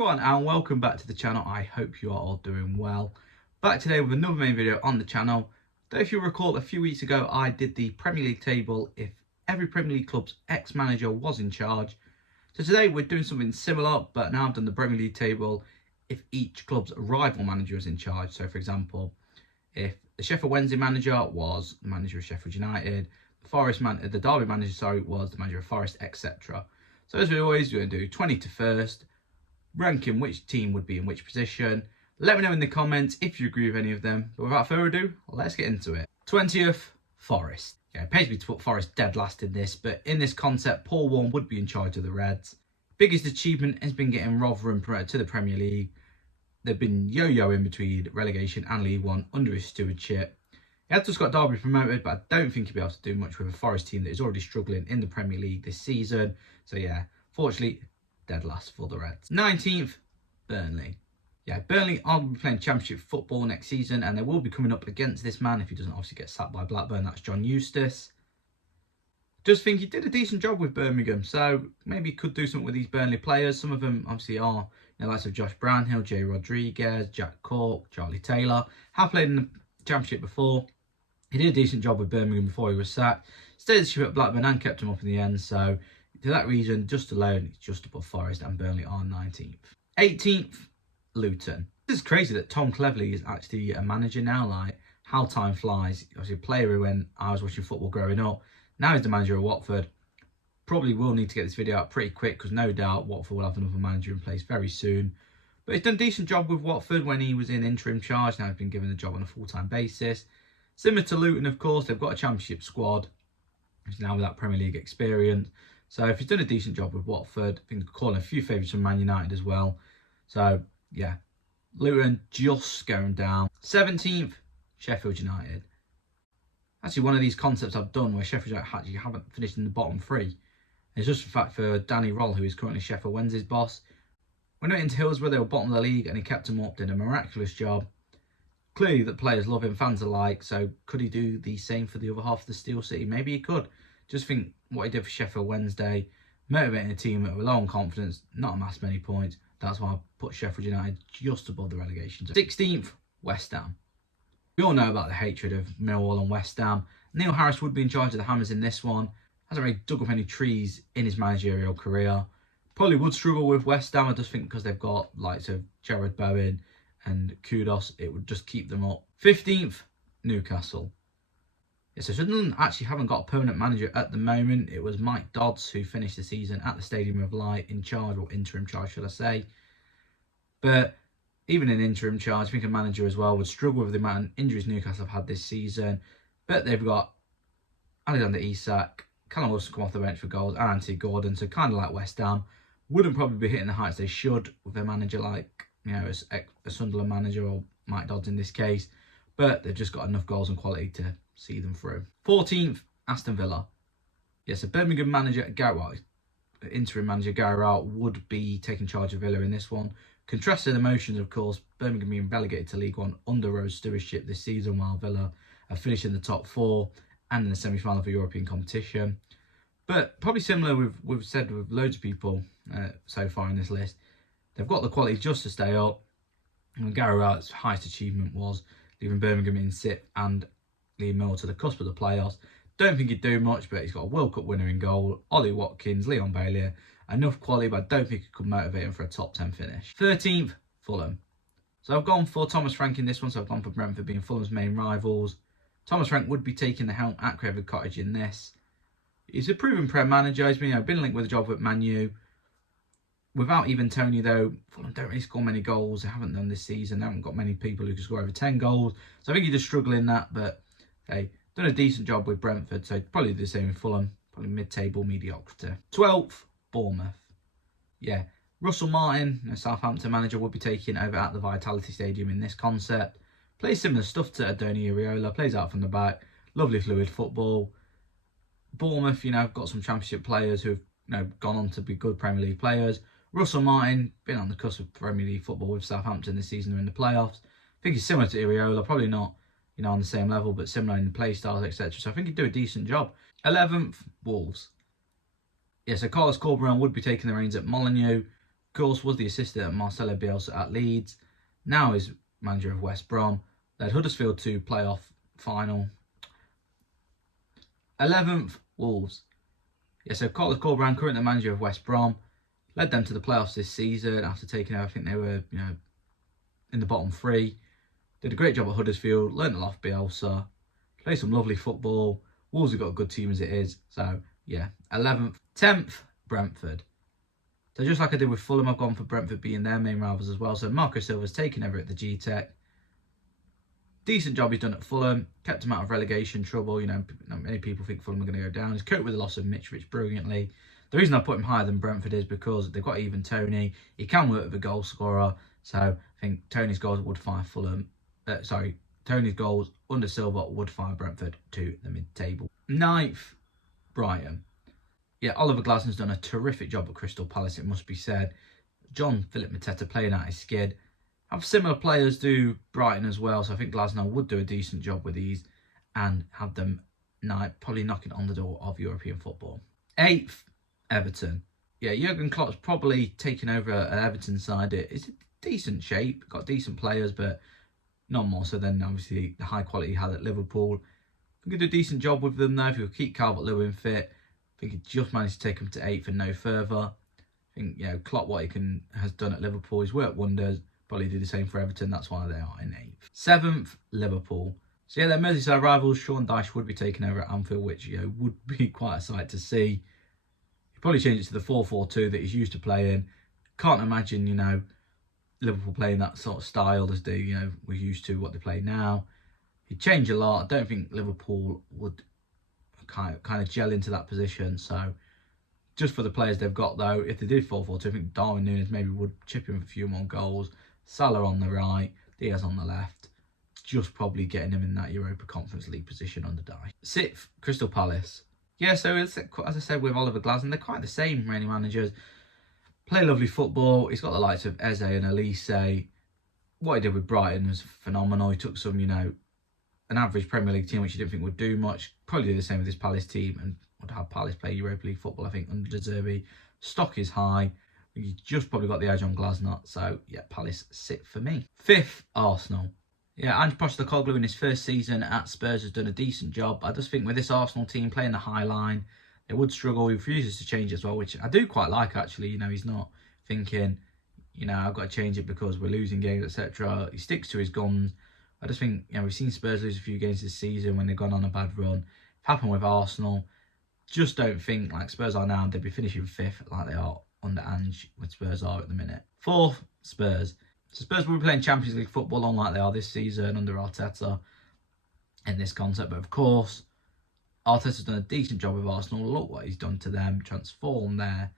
everyone and welcome back to the channel. I hope you are all doing well. Back today with another main video on the channel. If you recall, a few weeks ago I did the Premier League table if every Premier League club's ex-manager was in charge. So today we're doing something similar, but now I've done the Premier League table if each club's rival manager is in charge. So for example, if the Sheffield Wednesday manager was the manager of Sheffield United, the Derby manager was the manager of Forest, etc. So as we always do, we're going to do 20 to first, ranking which team would be in which position. Let me know in the comments if you agree with any of them. But without further ado, let's get into it. 20th, Forest. Yeah, it pays me to put Forest dead last in this, but in this concept, Paul Warne would be in charge of the Reds. Biggest achievement has been getting Rotherham promoted to the Premier League. They've been yo-yoing between relegation and League One under his stewardship. He has just got Derby promoted, but I don't think he'll be able to do much with a Forest team that is already struggling in the Premier League this season. So yeah, fortunately, dead last for the Reds. 19th, Burnley. Yeah, Burnley are going to be playing Championship football next season, and they will be coming up against this man if he doesn't obviously get sacked by Blackburn. That's John Eustace. Just think he did a decent job with Birmingham, so maybe he could do something with these Burnley players. Some of them obviously are, likes of Josh Brownhill, Jay Rodriguez, Jack Cork, Charlie Taylor. Have played in the Championship before. He did a decent job with Birmingham before he was sacked. Stayed the ship at Blackburn and kept him up in the end, so to that reason, just alone, it's just above Forest, and Burnley are 19th. 18th, Luton. This is crazy that Tom Cleverley is actually a manager now. Like, how time flies. Obviously a player who, when I was watching football growing up, now he's the manager of Watford. Probably will need to get this video out pretty quick because no doubt Watford will have another manager in place very soon. But he's done a decent job with Watford when he was in interim charge. Now he's been given the job on a full-time basis. Similar to Luton, of course, they've got a Championship squad. He's now with that Premier League experience. So if he's done a decent job with Watford, I think calling a few favourites from Man United as well. So yeah, Luton just going down. 17th, Sheffield United. Actually, one of these concepts I've done where Sheffield United actually haven't finished in the bottom three. It's just the fact for Danny Roll, who is currently Sheffield Wednesday's boss. When they went into Hillsborough, they were bottom of the league and he kept them up, did a miraculous job. Clearly the players love him, fans alike, so could he do the same for the other half of the Steel City? Maybe he could. Just think what he did for Sheffield Wednesday, motivating a team that were low on confidence, not amassed many points. That's why I put Sheffield United just above the relegation. 16th, West Ham. We all know about the hatred of Millwall and West Ham. Neil Harris would be in charge of the Hammers in this one. Hasn't really dug up any trees in his managerial career. Probably would struggle with West Ham. I just think because they've got likes of Jared Bowen and Kudos, it would just keep them up. 15th, Newcastle. Yeah, so Sunderland actually haven't got a permanent manager at the moment. It was Mike Dodds who finished the season at the Stadium of Light in charge, or interim charge should I say. But even in interim charge, I think a manager as well would struggle with the amount of injuries Newcastle have had this season. But they've got Alexander Isak, Callum Wilson come off the bench for goals, and Anthony Gordon, so kind of like West Ham. Wouldn't probably be hitting the heights they should with a manager like, a Sunderland manager or Mike Dodds in this case. But they've just got enough goals and quality to see them through. 14th, Aston Villa. Yes, a Birmingham manager, interim manager Gary Rowett would be taking charge of Villa in this one. Contrasting emotions, of course, Birmingham being relegated to League One under Rose stewardship this season, while Villa are finishing the top four and in the semi-final for European competition. But probably similar, we've said with loads of people so far in this list, they've got the quality just to stay up. And Gary Rowett's highest achievement was leaving Birmingham in sixth and leading Mill to the cusp of the playoffs. Don't think he'd do much, but he's got a World Cup winner in goal, Ollie Watkins, Leon Bailey, enough quality, but I don't think it could motivate him for a top 10 finish. 13th, Fulham. So I've gone for Thomas Frank in this one, so I've gone for Brentford being Fulham's main rivals. Thomas Frank would be taking the helm at Craven Cottage in this. He's a proven Prem manager. He's been linked with a job at Man U. Without even Tony, though, Fulham don't really score many goals. They haven't done this season. They haven't got many people who can score over 10 goals. So I think he's just struggling in that, but hey, done a decent job with Brentford, so probably the same with Fulham. Probably mid-table mediocrity. 12th, Bournemouth. Yeah, Russell Martin, a Southampton manager, would be taking over at the Vitality Stadium in this concept. Plays similar stuff to Adoni Areola, plays out from the back. Lovely fluid football. Bournemouth, got some Championship players who have gone on to be good Premier League players. Russell Martin, been on the cusp of Premier League football with Southampton this season. They're in the playoffs. I think he's similar to Areola, probably not, on the same level, but similar in the play styles, etc. So I think he'd do a decent job. 11th, Wolves. Yeah, so Carlos Corberán would be taking the reins at Molineux. Of course, was the assistant at Marcelo Bielsa at Leeds. Now is manager of West Brom. Led Huddersfield to playoff final. 11th, Wolves. Yeah, so Carlos Corberán, currently manager of West Brom, led them to the playoffs this season after taking over. I think they were, in the bottom three. Did a great job at Huddersfield, learned a lot off Bielsa, played some lovely football. Wolves have got a good team as it is. So, yeah, 11th. 10th, Brentford. So just like I did with Fulham, I've gone for Brentford being their main rivals as well. So Marco Silva's taken over at the G-Tech. Decent job he's done at Fulham. Kept him out of relegation trouble. Not many people think Fulham are going to go down. He's coped with the loss of Mitrovic brilliantly. The reason I put him higher than Brentford is because they've got even Tony. He can work with a goal scorer. So I think Tony's goals would fire Fulham. Tony's goals under Silva would fire Brentford to the mid-table. 9th, Brighton. Yeah, Oliver Glasner's done a terrific job at Crystal Palace, it must be said. John Philip Mateta playing out his skid. Have similar players do Brighton as well, so I think Glasner would do a decent job with these and have them probably knocking on the door of European football. 8th, Everton. Yeah, Jurgen Klopp's probably taken over an Everton side. It's in decent shape, got decent players, but not more so than obviously the high quality he had at Liverpool. I think he'll do a decent job with them though if he'll keep Calvert-Lewin fit. I think he just managed to take him to 8th and no further. I think, Klopp, what he has done at Liverpool, he's worked wonders. Probably do the same for Everton. That's why they are in 8th. 7th, Liverpool. So yeah, their Merseyside rivals, Sean Dyche would be taking over at Anfield, which would be quite a sight to see. He'd probably change it to the 4-4-2 that he's used to playing. Can't imagine, Liverpool playing that sort of style as they, we're used to what they play now. He'd change a lot. I don't think Liverpool would kind of gel into that position. So just for the players they've got though, if they did 4-4-2, I think Darwin Núñez maybe would chip in a few more goals. Salah on the right, Diaz on the left. Just probably getting him in that Europa Conference League position under Dyche. 6th, Crystal Palace. Yeah, so as I said with Oliver Glasner, they're quite the same, really, managers. Play lovely football. He's got the likes of Eze and Elise. What he did with Brighton was phenomenal. He took some, an average Premier League team, which you didn't think would do much. Probably do the same with his Palace team and would have Palace play Europa League football, I think, under De Zerbi. Stock is high. You just probably got the edge on Glasner. So, yeah, Palace sit for me. 5th, Arsenal. Yeah, Ange Postecoglou in his first season at Spurs has done a decent job. I just think with this Arsenal team playing the high line, they would struggle. He refuses to change as well, which I do quite like, actually. He's not thinking, I've got to change it because we're losing games, etc. He sticks to his guns. I just think, we've seen Spurs lose a few games this season when they've gone on a bad run. It's happened with Arsenal. Just don't think, like Spurs are now, they'd be finishing 5th like they are under Ange, when Spurs are at the minute. 4th, Spurs. So Spurs will be playing Champions League football on like they are this season under Arteta in this concept. But of course, Arteta's done a decent job with Arsenal. Look what he's done to them, transformed their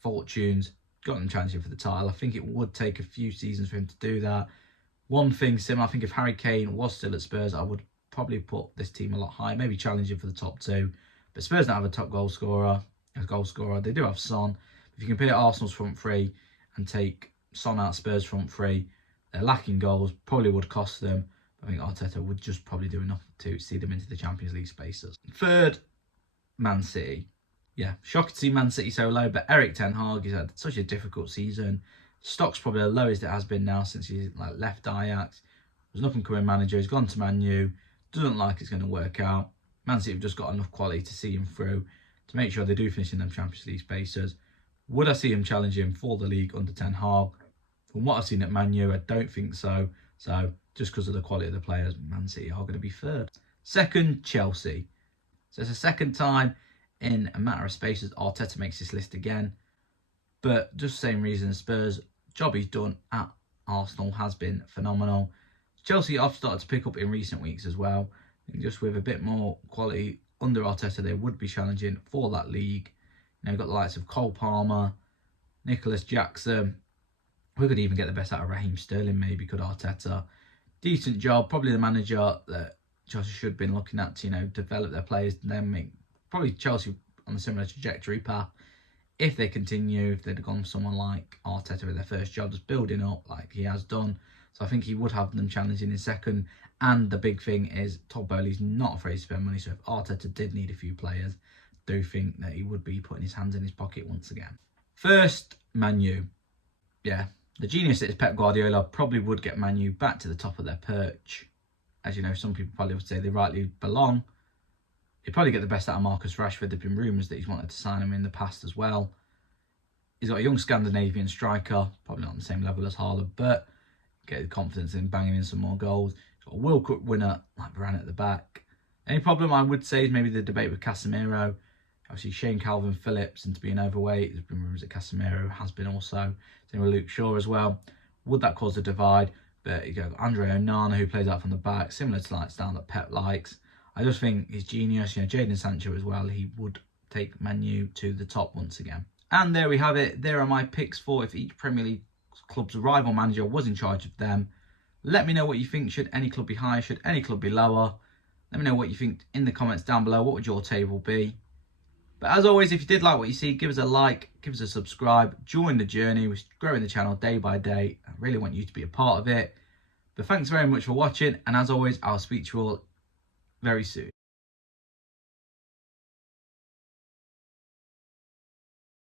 fortunes, got them challenging for the title. I think it would take a few seasons for him to do that. One thing similar, I think if Harry Kane was still at Spurs, I would probably put this team a lot higher, maybe challenging for the top 2. But Spurs don't have a top goal scorer. They do have Son. If you compare Arsenal's front 3 and take Son out Spurs front 3, they're lacking goals, probably would cost them. I think Arteta would just probably do enough to see them into the Champions League spaces. 3rd, Man City. Yeah, shocked to see Man City so low, but Erik ten Hag has had such a difficult season. Stock's probably the lowest it has been now since he's left Ajax. There's nothing coming manager. He's gone to Man U. Doesn't like it's going to work out. Man City have just got enough quality to see him through to make sure they do finish in them Champions League spaces. Would I see him challenging for the league under Ten Hag? From what I've seen at Man U, I don't think so. So just because of the quality of the players, Man City are going to be 3rd. 2nd, Chelsea. So it's the 2nd time in a matter of spaces Arteta makes this list again. But just the same reason, Spurs, job he's done at Arsenal has been phenomenal. Chelsea have started to pick up in recent weeks as well. And just with a bit more quality under Arteta, they would be challenging for that league. You've got the likes of Cole Palmer, Nicholas Jackson. We could even get the best out of Raheem Sterling, maybe, could Arteta. Decent job. Probably the manager that Chelsea should have been looking at to, develop their players and then make probably Chelsea on a similar trajectory path. If they continue, if they'd have gone for someone like Arteta with their first job, just building up like he has done. So I think he would have them challenging in 2nd. And the big thing is Todd Bowley's not afraid to spend money. So if Arteta did need a few players, I do think that he would be putting his hands in his pocket once again. First, Man U. Yeah, the genius that is Pep Guardiola probably would get Man U back to the top of their perch. As you know, some people probably would say they rightly belong. He'd probably get the best out of Marcus Rashford. There've been rumours that he's wanted to sign him in the past as well. He's got a young Scandinavian striker, probably not on the same level as Haaland, but get the confidence in banging in some more goals. He's got a World Cup winner like Varane at the back. Any problem I would say is maybe the debate with Casemiro. Obviously, Shane Calvin-Phillips into being overweight. There's been rumours that Casemiro has been also. Same with Luke Shaw as well. Would that cause a divide? But you go Andre Onana, who plays out from the back, similar to like style that Pep likes. I just think he's genius. You know, Jadon Sancho as well. He would take Man U to the top once again. And there we have it. There are my picks for if each Premier League club's rival manager was in charge of them. Let me know what you think. Should any club be higher? Should any club be lower? Let me know what you think in the comments down below. What would your table be? But as always, if you did like what you see, give us a like, give us a subscribe, join the journey. We're growing the channel day by day. I really want you to be a part of it. But thanks very much for watching. And as always, I'll speak to you all very soon.